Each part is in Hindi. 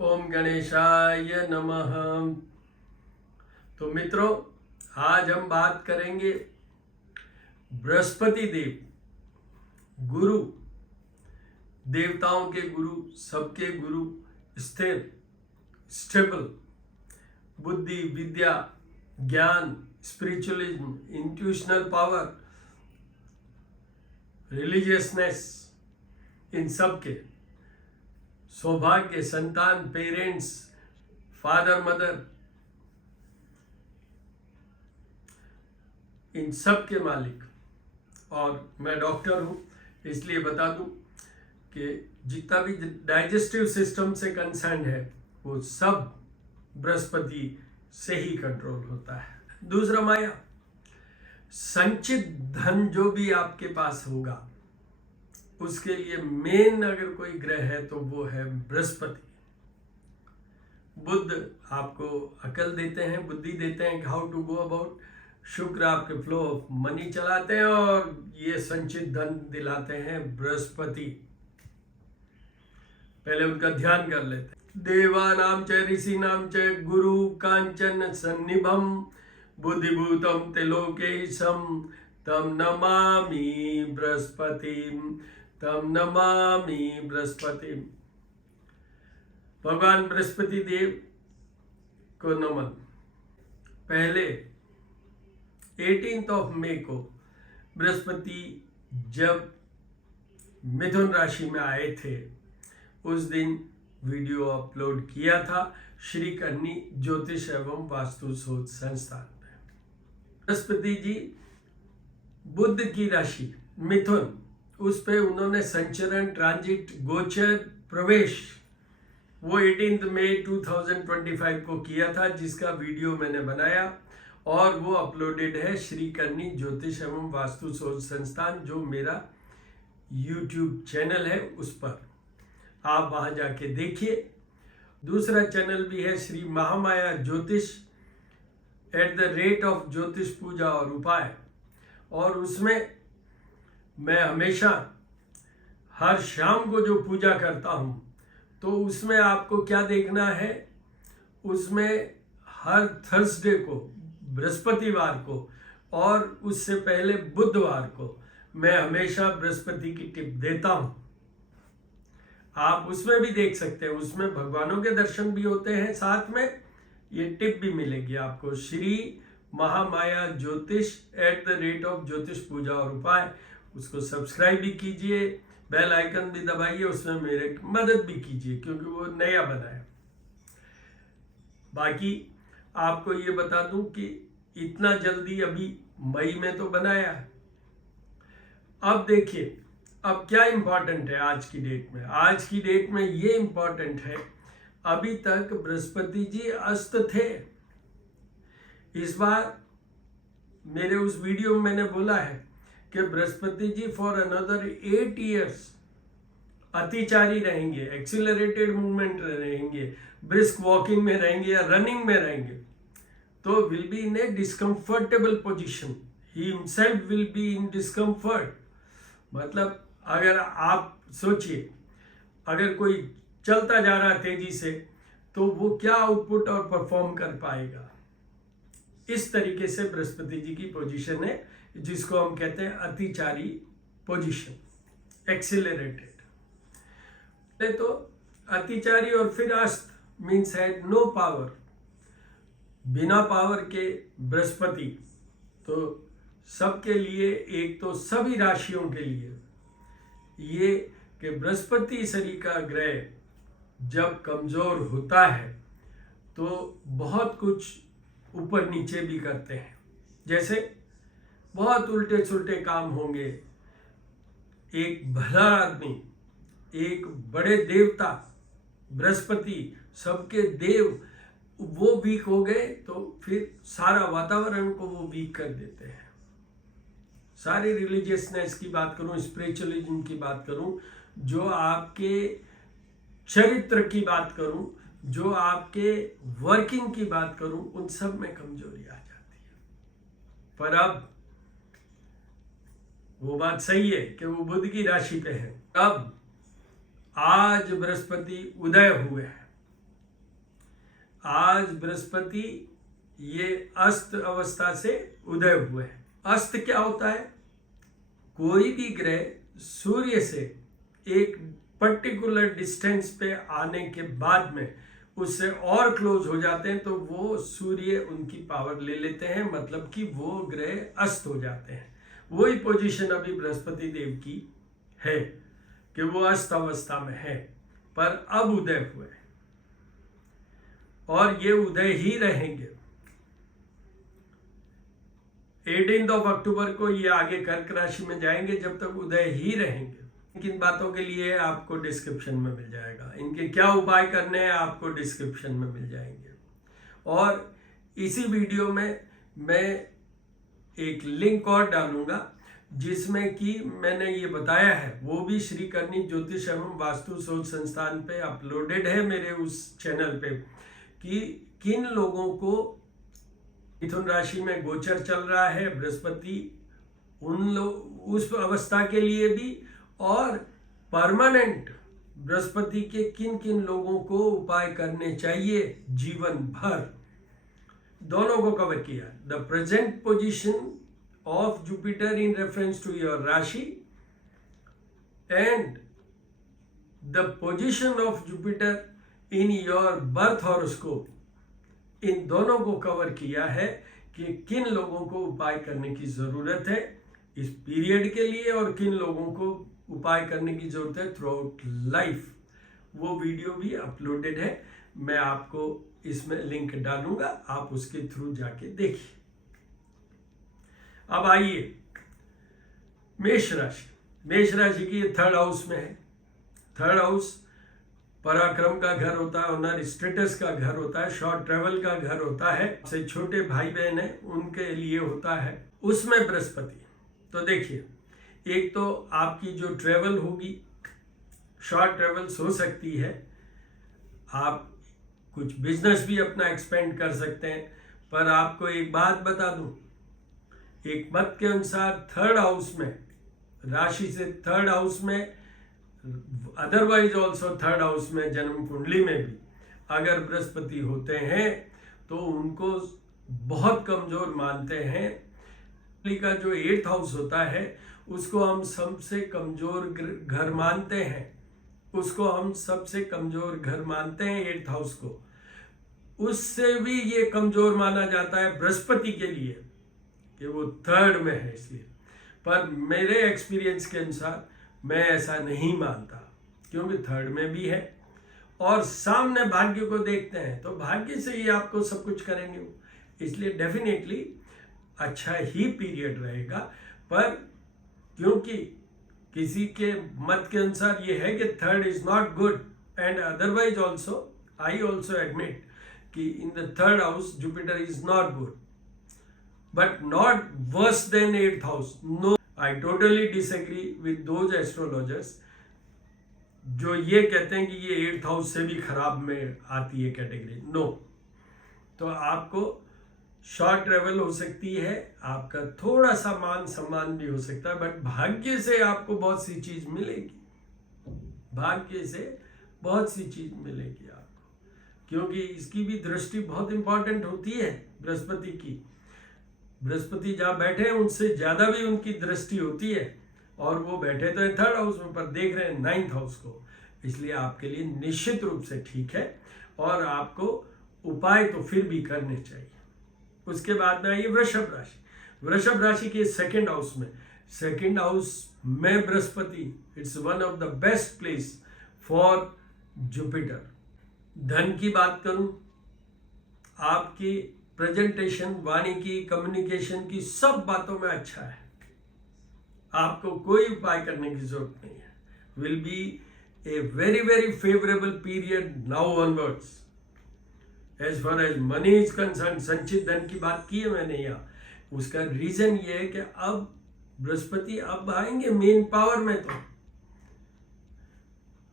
ओम गणेशाय नमः। तो मित्रों, आज हम बात करेंगे बृहस्पति देव, गुरु, देवताओं के गुरु, सबके गुरु, स्थिर, स्टेबल, बुद्धि, विद्या, ज्ञान, स्पिरिचुअलिज्म, इंट्यूशनल पावर, रिलीजियसनेस, इन सब के सौभाग्य, संतान, पेरेंट्स, फादर, मदर, इन सब के मालिक। और मैं डॉक्टर हूँ, इसलिए बता दूँ कि जितना भी डाइजेस्टिव सिस्टम से कंसर्न है वो सब बृहस्पति से ही कंट्रोल होता है। दूसरा माया, संचित धन जो भी आपके पास होगा उसके लिए मेन अगर कोई ग्रह है तो वो है बृहस्पति। बुध आपको अकल देते हैं, बुद्धि देते हैं, हाउ टू गो अबाउट। शुक्र आपके फ्लो ऑफ मनी चलाते हैं और ये संचित धन दिलाते हैं बृहस्पति। पहले उनका ध्यान कर लेते हैं। देवानाम च ऋषीनाम च गुरु कांचन सन्निभम बुद्धिभूतम त्रिलोकेशम तम नमामि बृहस्पतिम, तम नमामि बृहस्पति। भगवान बृहस्पति देव को नमन। पहले 18 मई को बृहस्पति जब मिथुन राशि में आए थे उस दिन वीडियो अपलोड किया था श्री करनी ज्योतिष एवं वास्तु शोध संस्थान में। बृहस्पति जी बुध की राशि मिथुन, उस पे उन्होंने संचरण, ट्रांजिट, गोचर, प्रवेश वो 18 मई 2025 को किया था, जिसका वीडियो मैंने बनाया और वो अपलोडेड है श्री करनी ज्योतिष एवं वास्तु शोध संस्थान, जो मेरा YouTube चैनल है, उस पर आप वहां जाके देखिए। दूसरा चैनल भी है श्री महामाया ज्योतिष @ ज्योतिष पूजा और उपाय, और उसमें मैं हमेशा हर शाम को जो पूजा करता हूँ तो उसमें आपको क्या देखना है, उसमें हर थर्सडे को, बृहस्पतिवार को और उससे पहले बुधवार को मैं हमेशा बृहस्पति की टिप देता हूँ। आप उसमें भी देख सकते हैं, उसमें भगवानों के दर्शन भी होते हैं, साथ में ये टिप भी मिलेगी आपको। श्री महामाया ज्योतिष @ ज्योतिष पूजा और उपाय, उसको सब्सक्राइब भी कीजिए, बेल आइकन भी दबाइए, उसमें मेरे मदद भी कीजिए क्योंकि वो नया बना है। बाकी आपको ये बता दूं कि इतना जल्दी अभी मई में तो बनाया। अब देखिए, अब क्या इंपॉर्टेंट है आज की डेट में। आज की डेट में ये इंपॉर्टेंट है, अभी तक बृहस्पति जी अस्त थे। इस बार मेरे उस वीडियो में मैंने बोला है कि Brihaspati ji for another 8 years अतिचारी रहेंगे, एक्सिलरेटेड मूवमेंट रहेंगे, ब्रिस्क वॉकिंग में रहेंगे या रनिंग में रहेंगे, तो will be in A discomfortable position, he himself will be in discomfort. मतलब अगर आप सोचिए, अगर कोई चलता जा रहा है तेजी से तो वो क्या आउटपुट और परफॉर्म कर पाएगा। इस तरीके से बृहस्पति जी की पोजीशन है, जिसको हम कहते हैं अतिचारी पोजीशन, एक्सिलरेटेड। तो अतिचारी और फिर अस्त मीन्स है नो पावर, बिना पावर के बृहस्पति। तो सबके लिए, एक तो सभी राशियों के लिए ये कि बृहस्पति शनि का ग्रह जब कमजोर होता है तो बहुत कुछ ऊपर नीचे भी करते हैं। जैसे बहुत उल्टे सुल्टे काम होंगे, एक भला आदमी, एक बड़े देवता बृहस्पति, सबके देव, वो वीक हो गए तो फिर सारा वातावरण को वो वीक कर देते हैं। सारी रिलीजियसनेस की बात करूं, स्पिरिचुअलिज्म की बात करूं, जो आपके चरित्र की बात करूं, जो आपके वर्किंग की बात करूं, उन सब में कमजोरी आ जाती है। पर अब वो बात सही है कि वो बुध की राशि पे है। अब आज बृहस्पति उदय हुए हैं आज बृहस्पति ये अस्त अवस्था से उदय हुए हैं। अस्त क्या होता है? कोई भी ग्रह सूर्य से एक पर्टिकुलर डिस्टेंस पे आने के बाद में उससे और क्लोज हो जाते हैं तो वो सूर्य उनकी पावर ले लेते हैं, मतलब कि वो ग्रह अस्त हो जाते हैं। वही पोजीशन अभी बृहस्पति देव की है कि वो अस्त अवस्था में है, पर अब उदय हुए और ये उदय ही रहेंगे। 18 अक्टूबर को ये आगे कर्क राशि में जाएंगे, जब तक उदय ही रहेंगे। किन बातों के लिए आपको डिस्क्रिप्शन में मिल जाएगा, इनके क्या उपाय करने हैं आपको डिस्क्रिप्शन में मिल जाएंगे। और इसी वीडियो में मैं एक लिंक और डालूंगा जिसमें कि मैंने ये बताया है, वो भी श्री करनी ज्योतिष एवं वास्तु शोध संस्थान पे अपलोडेड है मेरे उस चैनल पे, कि किन लोगों को मिथुन राशि में गोचर चल रहा है बृहस्पति, उन लोग उस अवस्था के लिए भी, और परमानेंट बृहस्पति के किन किन लोगों को उपाय करने चाहिए जीवन भर, दोनों को कवर किया। The present position of Jupiter in reference to your rashi and the position of Jupiter in your birth horoscope, इन दोनों को कवर किया है कि किन लोगों को उपाय करने की जरूरत है इस पीरियड के लिए और किन लोगों को उपाय करने की जरूरत है थ्रू आउट लाइफ। वो वीडियो भी अपलोडेड है, मैं आपको इसमें लिंक डालूंगा, आप उसके थ्रू जाके देखिए। अब आइए मेष राशि। मेष राशि की 3rd हाउस में है। 3rd हाउस पराक्रम का घर होता है, ऑनर स्टेटस का घर होता है, शॉर्ट ट्रेवल का घर होता है, से छोटे भाई बहन है उनके लिए होता है, उसमें बृहस्पति। तो देखिए, एक तो आपकी जो ट्रेवल होगी, शॉर्ट ट्रेवल्स हो सकती है, आप कुछ बिजनेस भी अपना एक्सपेंड कर सकते हैं। पर आपको एक बात बता दूं, एक मत के अनुसार 3rd हाउस में, राशि से 3rd हाउस में, अदरवाइज ऑल्सो 3rd हाउस में, जन्म कुंडली में भी अगर बृहस्पति होते हैं तो उनको बहुत कमजोर मानते हैं। का जो 8th हाउस होता है उसको हम सबसे कमजोर घर मानते हैं, उसको हम सबसे कमजोर घर मानते हैं 8th हाउस को। उससे भी ये कमजोर माना जाता है बृहस्पति के लिए कि वो 3rd में है इसलिए। पर मेरे एक्सपीरियंस के अनुसार मैं ऐसा नहीं मानता, क्योंकि 3rd में भी है और सामने भाग्य को देखते हैं तो भाग्य से ही आपको सब कुछ करेंगे, इसलिए डेफिनेटली अच्छा ही पीरियड रहेगा। पर क्योंकि किसी के मत के अनुसार ये है कि 3rd is not good and otherwise also I also admit कि in the 3rd house Jupiter is not good but not worse than 8th house. No, I totally disagree with those astrologers जो ये कहते हैं कि ये 8th हाउस से भी खराब में आती है कैटेगरी। नो, तो आपको शॉर्ट ट्रेवल हो सकती है, आपका थोड़ा सा मान सम्मान भी हो सकता है, बट भाग्य से आपको बहुत सी चीज मिलेगी, भाग्य से बहुत सी चीज मिलेगी आपको, क्योंकि इसकी भी दृष्टि बहुत इंपॉर्टेंट होती है बृहस्पति की। बृहस्पति जहाँ बैठे हैं उनसे ज्यादा भी उनकी दृष्टि होती है, और वो बैठे तो 3rd हाउस में पर देख रहे हैं 9th हाउस को, इसलिए आपके लिए निश्चित रूप से ठीक है और आपको उपाय तो फिर भी करने चाहिए। उसके बाद में आइए वृषभ राशि। वृषभ राशि के 2nd हाउस में, 2nd हाउस में Brihaspati, it's one of the best place for Jupiter. धन की बात करूं, आपकी प्रेजेंटेशन, वाणी की, कम्युनिकेशन की, सब बातों में अच्छा है, आपको कोई उपाय करने की जरूरत नहीं है। Will be a very very favourable period now onwards. As far as money is concern, संचित धन की बात की है मैंने यहाँ, उसका रीजन ये है कि अब बृहस्पति अब आएंगे मेन पावर में। तो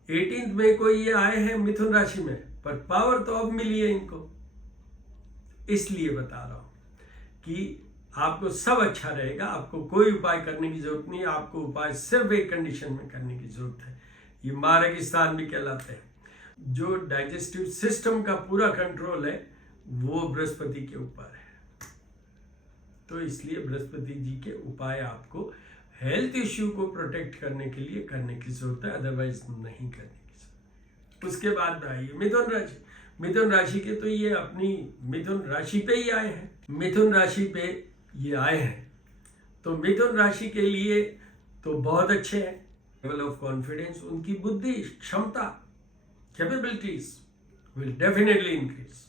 18 मई को ये आए हैं मिथुन राशि में, पर पावर तो अब मिली है इनको, इसलिए बता रहा हूं कि आपको सब अच्छा रहेगा, आपको कोई उपाय करने की जरूरत नहीं है। आपको उपाय सिर्फ एक कंडीशन में करने की जरूरत है, ये मार्ग स्थान भी कहलाते हैं। जो डाइजेस्टिव सिस्टम का पूरा कंट्रोल है वो बृहस्पति के ऊपर है। तो इसलिए बृहस्पति जी के उपाय आपको हेल्थ इश्यू को प्रोटेक्ट करने के लिए करने की जरूरत है, अदरवाइज नहीं करने की जरूरत। उसके बाद आइए मिथुन राशि। मिथुन राशि के तो ये अपनी मिथुन राशि पे ही आए हैं, मिथुन राशि पे ये आए हैं। तो मिथुन राशि के लिए तो बहुत अच्छे हैं। लेवल ऑफ कॉन्फिडेंस, उनकी बुद्धि क्षमता, कैपेबिलिटीज विल डेफिनेटली इंक्रीज।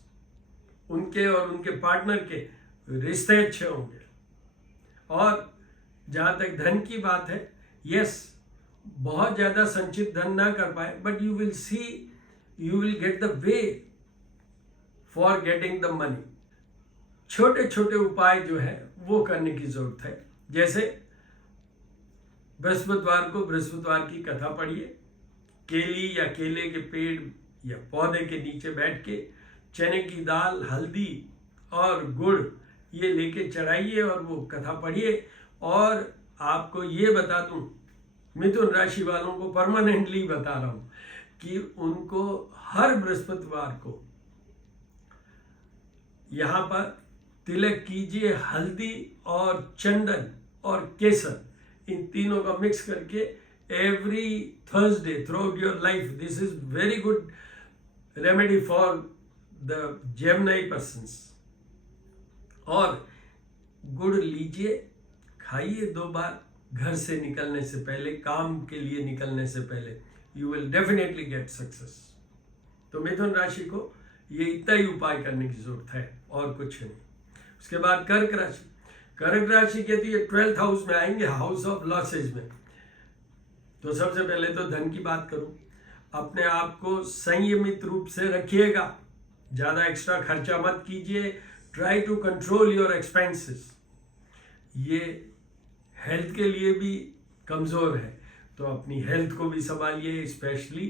उनके और उनके पार्टनर के रिश्ते अच्छे होंगे। और जहां तक धन की बात है, यस, बहुत ज्यादा संचित धन ना कर पाए, but you will see, you will get the way for getting the money. छोटे छोटे उपाय जो है वो करने की जरूरत है। जैसे बृहस्पतिवार को बृहस्पतिवार की कथा पढ़िए, केली या केले के पेड़ या पौधे के नीचे बैठ के चने की दाल, हल्दी और गुड़ ये लेके चढ़ाइए और वो कथा पढ़िए। और आपको ये बता दूं, मिथुन राशि वालों को परमानेंटली बता रहा हूं कि उनको हर बृहस्पतिवार को यहां पर तिलक कीजिए, हल्दी और चंदन और केसर, इन तीनों का मिक्स करके every Thursday through out your life. This is very good remedy for the Gemini persons. और गुड़ लीजिए, खाइए 2 बार घर से निकलने से पहले, काम के लिए निकलने से पहले, you will definitely get success. तो मिथुन राशि को ये इतना ही उपाय करने की जरूरत है और कुछ नहीं। उसके बाद कर्क राशि। कर्क राशि के तो ये 12th हाउस में आएंगे, हाउस ऑफ लॉसेज में। तो सबसे पहले तो धन की बात करूं, अपने आप को संयमित रूप से रखिएगा, ज्यादा एक्स्ट्रा खर्चा मत कीजिए। Try to control your expenses. ये हेल्थ के लिए भी कमजोर है, तो अपनी हेल्थ को भी संभालिए, स्पेशली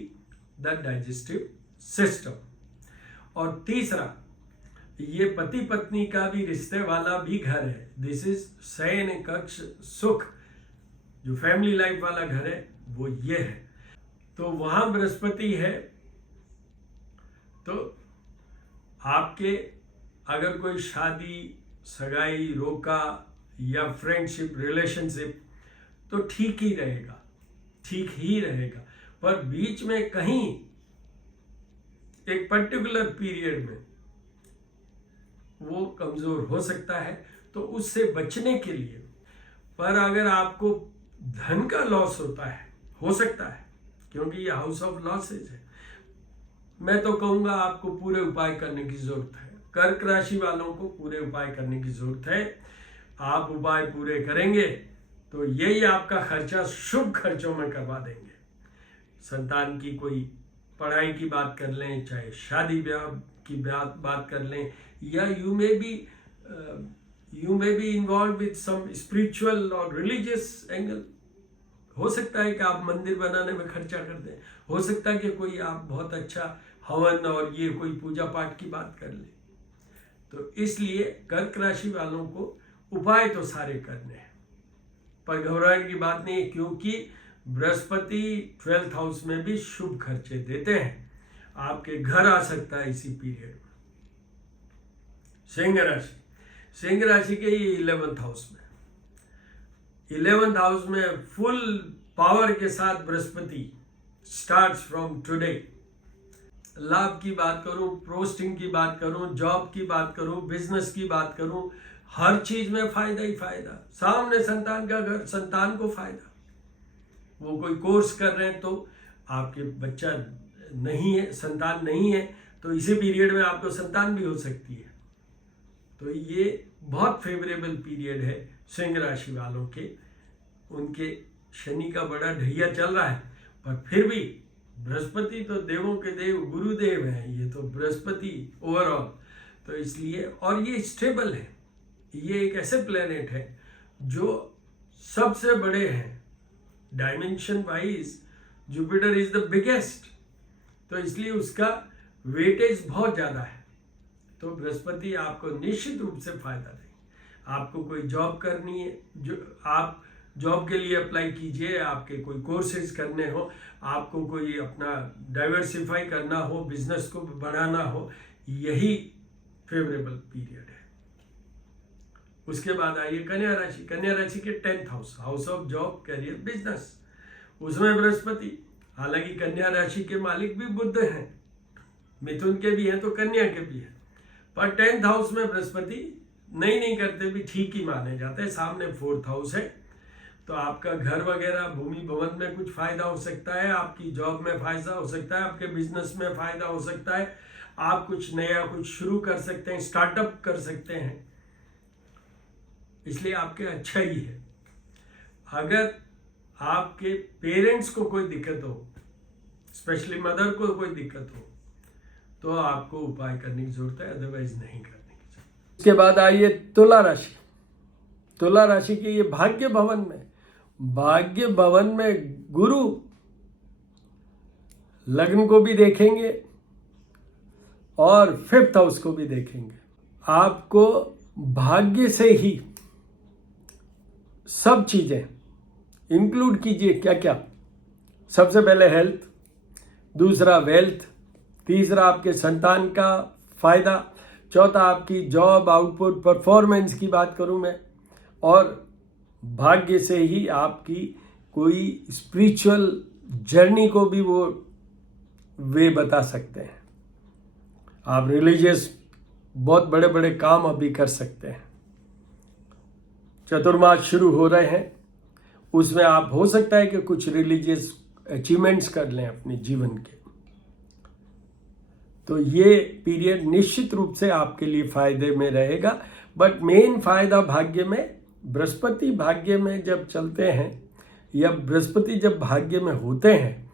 द डाइजेस्टिव सिस्टम। और तीसरा, ये पति पत्नी का भी रिश्ते वाला भी घर है। दिस इज शयन कक्ष सुख, जो फैमिली लाइफ वाला घर है वो ये है। तो वहां बृहस्पति है, तो आपके अगर कोई शादी, सगाई, रोका या फ्रेंडशिप, रिलेशनशिप, तो ठीक ही रहेगा, ठीक ही रहेगा। पर बीच में कहीं एक पर्टिकुलर पीरियड में वो कमजोर हो सकता है, तो उससे बचने के लिए, पर अगर आपको धन का लॉस होता है, हो सकता है, क्योंकि ये हाउस ऑफ लॉसेज है, मैं तो कहूंगा आपको पूरे उपाय करने की जरूरत है। कर्क राशि वालों को पूरे उपाय करने की जरूरत है। आप उपाय पूरे करेंगे तो यही आपका खर्चा शुभ खर्चों में करवा देंगे। संतान की कोई पढ़ाई की बात कर लें, चाहे शादी ब्याह की बात कर लें, या you may be involve with some spiritual और रिलीजियस एंगल। हो सकता है कि आप मंदिर बनाने में खर्चा कर दें, हो सकता है कि कोई आप बहुत अच्छा हवन और ये कोई पूजा पाठ की बात कर लें। तो इसलिए कर्क राशि वालों को उपाय तो सारे करने हैं, पर घबराने की बात नहीं है, क्योंकि बृहस्पति 12th हाउस में भी शुभ खर्चे देते हैं। आपके घर आ सकता है इसी पीरियड में। सिंह राशि। सिंह राशि के ये 11th हाउस में, 11th हाउस में फुल पावर के साथ बृहस्पति स्टार्ट्स फ्रॉम टुडे। लाभ की बात करूं, पोस्टिंग की बात करूं, जॉब की बात करूं, बिजनेस की बात करूं, हर चीज में फायदा ही फायदा। सामने संतान का घर, संतान को फायदा। वो कोई कोर्स कर रहे हैं तो आपके बच्चा नहीं है, संतान नहीं है, तो इसी पीरियड में आपको संतान भी हो सकती है। तो ये बहुत फेवरेबल पीरियड है सिंह राशि वालों के। उनके शनि का बड़ा ढैया चल रहा है, पर फिर भी बृहस्पति तो देवों के देव गुरुदेव हैं, ये तो बृहस्पति ओवरऑल, तो इसलिए, और ये स्टेबल है। ये एक ऐसे प्लेनेट है जो सबसे बड़े हैं dimension wise. Jupiter is the biggest, तो इसलिए उसका वेटेज बहुत ज्यादा है। तो बृहस्पति आपको निश्चित रूप से फायदा देंगे। आपको कोई जॉब करनी है, जो आप जॉब के लिए अप्लाई कीजिए, आपके कोई कोर्सेज करने हो, आपको कोई अपना डाइवर्सिफाई करना हो, बिजनेस को बढ़ाना हो, यही फेवरेबल पीरियड है। उसके बाद आइए कन्या राशि। कन्या राशि के 10th house, house of job, career, business, उसमें बृहस्पति। हालांकि कन्या राशि के मालिक भी बुध हैं, मिथुन के भी हैं तो कन्या के भी हैं, पर 10th हाउस में बृहस्पति नहीं करते भी ठीक ही माने जाते हैं। सामने 4th हाउस है, तो आपका घर वगैरह, भूमि भवन में कुछ फायदा हो सकता है, आपकी जॉब में फायदा हो सकता है, आपके बिजनेस में फायदा हो सकता है, आप कुछ नया कुछ शुरू कर सकते हैं, स्टार्टअप कर सकते हैं, इसलिए आपके अच्छा ही है। अगर आपके पेरेंट्स को कोई दिक्कत हो, स्पेशली मदर को कोई दिक्कत हो, तो आपको उपाय करने की जरूरत है, अदरवाइज नहीं करने की जरूरत। इसके बाद आइए तुला राशि। तुला राशि के ये भाग्य भवन में, भाग्य भवन में गुरु लग्न को भी देखेंगे और 5th हाउस को भी देखेंगे। आपको भाग्य से ही सब चीजें इंक्लूड कीजिए। क्या क्या? सबसे पहले हेल्थ, दूसरा वेल्थ, तीसरा आपके संतान का फायदा, चौथा आपकी जॉब आउटपुट परफॉर्मेंस की बात करूं मैं, और भाग्य से ही आपकी कोई स्पिरिचुअल जर्नी को भी वो वे बता सकते हैं। आप रिलीजियस बहुत बड़े बड़े काम अभी कर सकते हैं। चतुर्मास शुरू हो रहे हैं, उसमें आप हो सकता है कि कुछ रिलीजियस अचीवमेंट्स कर लें अपने जीवन के। तो ये पीरियड निश्चित रूप से आपके लिए फायदे में रहेगा। बट मेन फायदा भाग्य में, बृहस्पति भाग्य में जब चलते हैं या बृहस्पति जब भाग्य में होते हैं,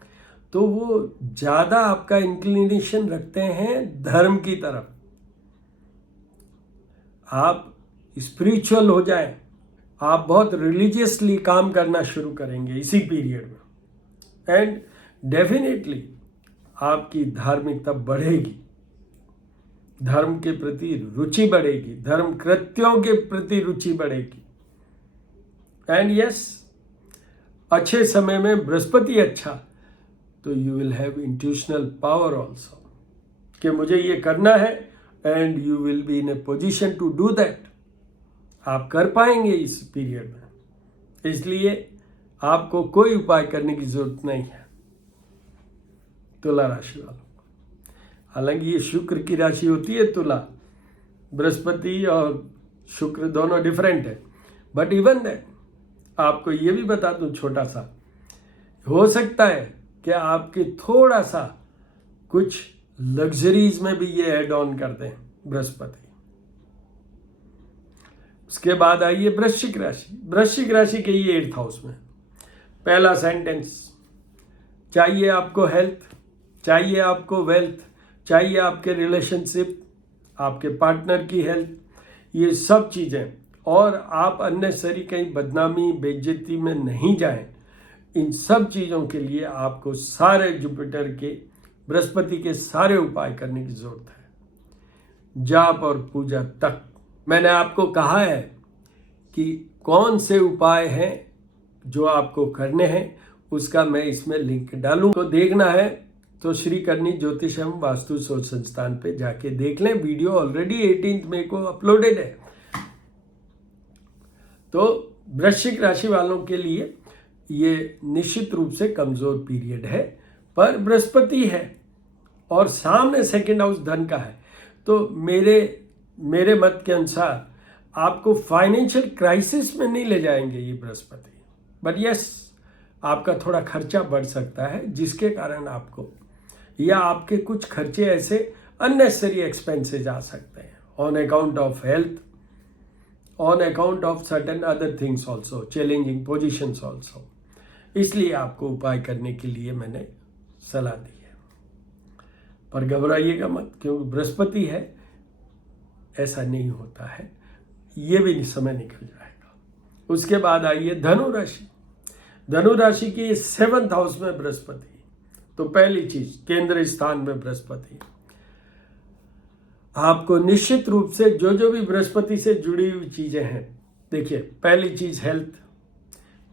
तो वो ज्यादा आपका इंक्लिनेशन रखते हैं धर्म की तरफ। आप स्पिरिचुअल हो जाए, आप बहुत रिलीजियसली काम करना शुरू करेंगे इसी पीरियड में, एंड डेफिनेटली आपकी धार्मिकता बढ़ेगी, धर्म के प्रति रुचि बढ़ेगी, धर्म कृत्यों के प्रति रुचि बढ़ेगी। एंड यस, अच्छे समय में बृहस्पति अच्छा, तो you will have intuitional power also कि मुझे ये करना है, and you will be in a position to do that. आप कर पाएंगे इस पीरियड में, इसलिए आपको कोई उपाय करने की जरूरत नहीं है तुला राशि वालों को। हालांकि ये शुक्र की राशि होती है तुला, बृहस्पति और शुक्र दोनों डिफरेंट है, बट इवन दैट आपको ये भी बता दूं छोटा सा, हो सकता है कि आपके थोड़ा सा कुछ लग्जरीज में भी ये ऐड ऑन कर दें बृहस्पति। उसके बाद आइए वृश्चिक राशि। वृश्चिक राशि के ये 8th हाउस में पहला सेंटेंस, चाहिए आपको हेल्थ, चाहिए आपको वेल्थ, चाहिए आपके रिलेशनशिप, आपके पार्टनर की हेल्थ, ये सब चीज़ें, और आप अननेसेसरी कहीं बदनामी बेइज्जती में नहीं जाएं, इन सब चीज़ों के लिए आपको सारे जुपिटर के, बृहस्पति के सारे उपाय करने की जरूरत है, जाप और पूजा तक। मैंने आपको कहा है कि कौन से उपाय हैं जो आपको करने हैं, उसका मैं इसमें लिंक डालूं, तो देखना है तो श्री करनी ज्योतिष एवं वास्तु शोध संस्थान पे जाके देख लें। वीडियो ऑलरेडी 18 मई को अपलोडेड है। तो वृश्चिक राशि वालों के लिए ये निश्चित रूप से कमजोर पीरियड है, पर बृहस्पति है और सामने 2nd हाउस धन का है, तो मेरे मत के अनुसार आपको फाइनेंशियल क्राइसिस में नहीं ले जाएंगे ये बृहस्पति, बट यस आपका थोड़ा खर्चा बढ़ सकता है, जिसके कारण आपको या आपके कुछ खर्चे ऐसे अननेसेसरी एक्सपेंसेस आ सकते हैं on account of health, on account of certain other things also, challenging positions also. इसलिए आपको उपाय करने के लिए मैंने सलाह दी है, पर घबराइएगा मत, क्योंकि बृहस्पति है, ऐसा नहीं होता है, ये भी समय निकल जाएगा। उसके बाद आइए धनु राशि। धनु राशि की 7th हाउस में बृहस्पति, तो पहली चीज केंद्र स्थान में बृहस्पति, आपको निश्चित रूप से जो भी बृहस्पति से जुड़ी हुई चीजें हैं, देखिए पहली चीज हेल्थ,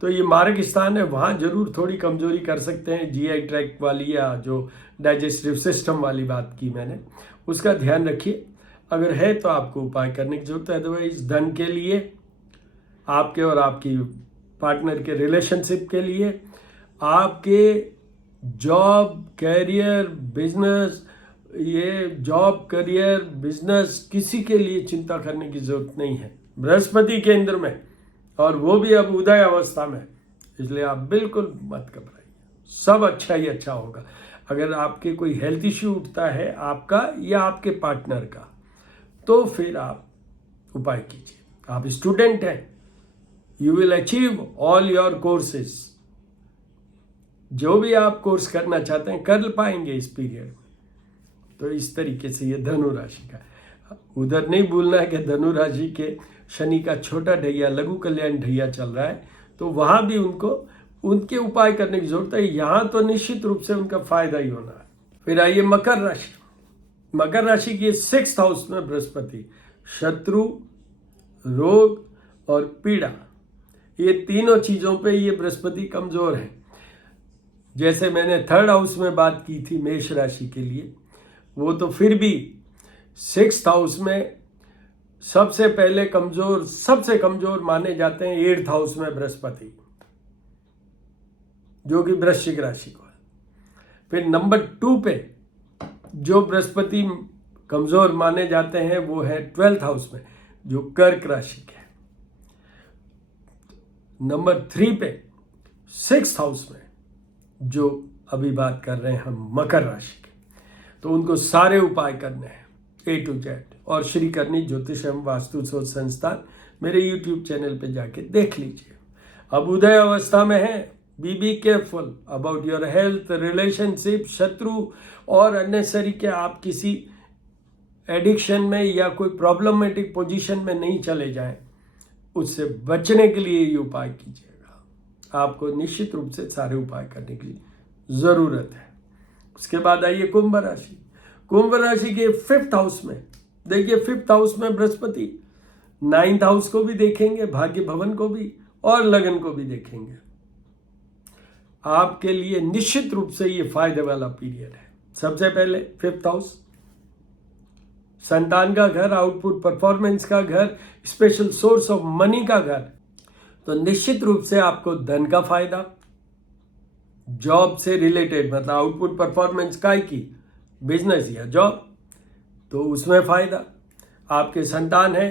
तो ये मार्ग स्थान है, वहाँ जरूर थोड़ी कमजोरी कर सकते हैं। जीआई ट्रैक्ट वाली या जो डाइजेस्टिव सिस्टम वाली बात की मैंने, उसका ध्यान रखिए। अगर है तो आपको उपाय करने की जरूरत है। अदरवाइज धन के लिए, आपके और आपकी पार्टनर के रिलेशनशिप के लिए, आपके जॉब कैरियर बिजनेस, ये जॉब करियर बिजनेस, किसी के लिए चिंता करने की जरूरत नहीं है। बृहस्पति केंद्र में, और वो भी अब उदय अवस्था में, इसलिए आप बिल्कुल मत घबराइए, सब अच्छा ही अच्छा होगा। अगर आपके कोई हेल्थ इश्यू उठता है आपका या आपके पार्टनर का, तो फिर आप उपाय कीजिए। आप स्टूडेंट हैं, you will achieve all your courses. जो भी आप कोर्स करना चाहते हैं कर पाएंगे इस पीरियड में। तो इस तरीके से ये धनु राशि का, उधर नहीं भूलना है कि धनु राशि के शनि का छोटा ढैया, लघु कल्याण ढैया चल रहा है, तो वहां भी उनको उनके उपाय करने की जरूरत है। यहाँ तो निश्चित रूप से उनका फायदा ही होना है। फिर आइए मकर राशि। मकर राशि की 6th हाउस में बृहस्पति, शत्रु, रोग और पीड़ा, ये तीनों चीजों पे ये बृहस्पति कमजोर है। जैसे मैंने 3rd हाउस में बात की थी मेष राशि के लिए, वो तो फिर भी 6th हाउस में सबसे पहले कमजोर, सबसे कमजोर माने जाते हैं 8th हाउस में बृहस्पति, जो कि वृश्चिक राशि को है। फिर नंबर 2 पे जो बृहस्पति कमजोर माने जाते हैं वो है 12th हाउस में, जो कर्क राशि के है। नंबर 3 पे 6th हाउस में जो अभी बात कर रहे हैं हम मकर राशि के, तो उनको सारे उपाय करने हैं A to Z। और श्री करनी ज्योतिष एवं वास्तु शोध संस्थान मेरे YouTube चैनल पे जाके देख लीजिए। अब उदय अवस्था में है, be careful about your health, relationship, शत्रु और अननेसेसरी के आप किसी एडिक्शन में या कोई प्रॉब्लमेटिक पोजीशन में नहीं चले जाएं, उससे बचने के लिए ये उपाय कीजिएगा। आपको निश्चित रूप से सारे उपाय करने की जरूरत है। उसके बाद आइए कुंभ राशि। कुंभ राशि के 5th हाउस में देखिए, 5th हाउस में बृहस्पति 9th हाउस को भी देखेंगे, भाग्य भवन को भी और लगन को भी देखेंगे। आपके लिए निश्चित रूप से ये फायदे वाला पीरियड है। सबसे पहले 5th हाउस, संतान का घर, आउटपुट परफॉर्मेंस का घर, स्पेशल सोर्स ऑफ मनी का घर। तो निश्चित रूप से आपको धन का फायदा, जॉब से रिलेटेड, मतलब आउटपुट परफॉर्मेंस काय की, बिजनेस या जॉब, तो उसमें फायदा। आपके संतान है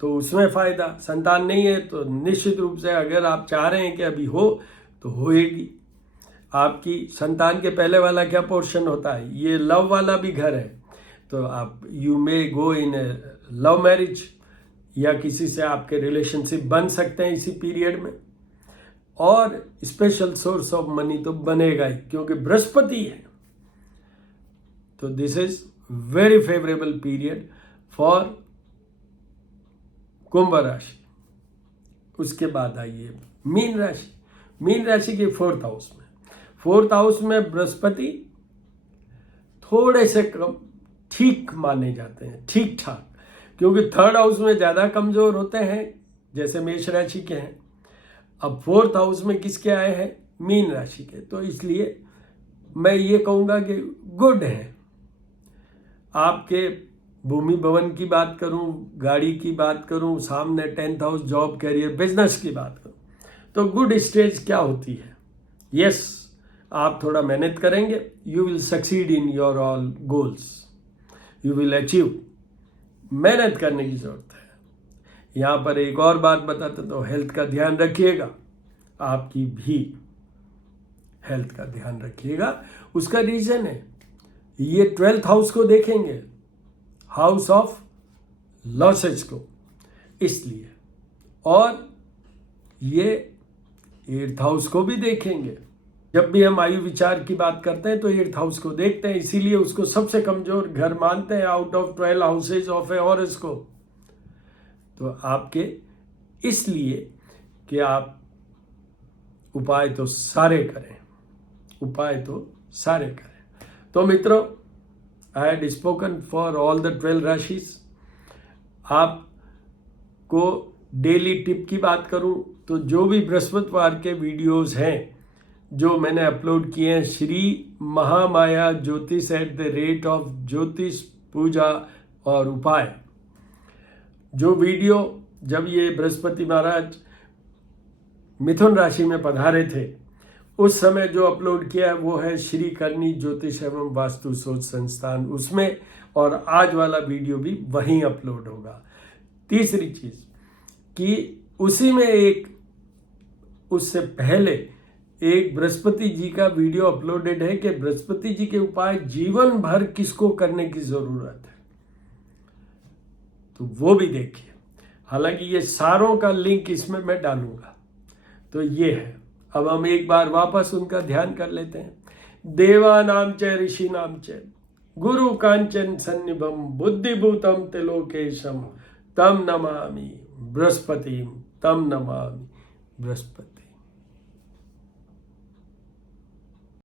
तो उसमें फायदा, संतान नहीं है तो निश्चित रूप से अगर आप चाह रहे हैं कि अभी हो तो होएगी। आपकी संतान के पहले वाला क्या पोर्शन होता है, ये लव वाला भी घर है, तो आप you may go in love marriage, या किसी से आपके रिलेशनशिप बन सकते हैं इसी पीरियड में। और स्पेशल सोर्स ऑफ मनी तो बनेगा ही, क्योंकि बृहस्पति है। तो this is very favourable period for Kumbh rashi. उसके बाद आइए मीन राशि। मीन राशि के 4th हाउस में, 4th हाउस में बृहस्पति थोड़े से कम ठीक माने जाते हैं, ठीक ठाक, क्योंकि 3rd हाउस में ज्यादा कमजोर होते हैं जैसे मेष राशि के हैं। अब 4th हाउस में किसके आए हैं, मीन राशि के, तो इसलिए मैं ये कहूंगा कि गुड है। आपके भूमि भवन की बात करूं, गाड़ी की बात करूं, सामने 10th house job career business की बात करूं, तो गुड स्टेज क्या होती है। यस, आप थोड़ा मेहनत करेंगे, you will succeed in your all goals, you will achieve. मेहनत करने की जरूरत है। यहाँ पर एक और बात बताते तो हेल्थ का ध्यान रखिएगा, आपकी भी हेल्थ का ध्यान रखिएगा। उसका रीजन है ये 12th हाउस को देखेंगे, हाउस ऑफ लॉसेज को, इसलिए, और ये 8th हाउस को भी देखेंगे। जब भी हम आयु विचार की बात करते हैं तो 8th हाउस को देखते हैं, इसीलिए उसको सबसे कमजोर घर मानते हैं out of 12 houses of A horoscope. तो आपके इसलिए कि आप उपाय तो सारे करें, उपाय तो सारे करें। तो मित्रों, I had spoken for all the 12 राशिज। आपको डेली टिप की बात करूं तो जो भी बृहस्पतिवार के वीडियोस हैं जो मैंने अपलोड किए हैं, श्री महामाया ज्योतिष @ ज्योतिष पूजा और उपाय, जो वीडियो जब ये बृहस्पति महाराज मिथुन राशि में पधारे थे उस समय जो अपलोड किया है वो है श्री करनी ज्योतिष एवं वास्तु शोध संस्थान, उसमें, और आज वाला वीडियो भी वहीं अपलोड होगा। तीसरी चीज कि उसी में उससे पहले एक बृहस्पति जी का वीडियो अपलोडेड है कि बृहस्पति जी के उपाय जीवन भर किसको करने की जरूरत है, तो वो भी देखिए। हालांकि ये सारों का लिंक इसमें मैं डालूंगा। तो ये है। अब हम एक बार वापस उनका ध्यान कर लेते हैं। देवानाम च ऋषिनाम च गुरु कांचन सन्निभम बुद्धिभूतम त्रिलोकेशम तम नमामि बृहस्पतिम तम नमामि बृहस्पति।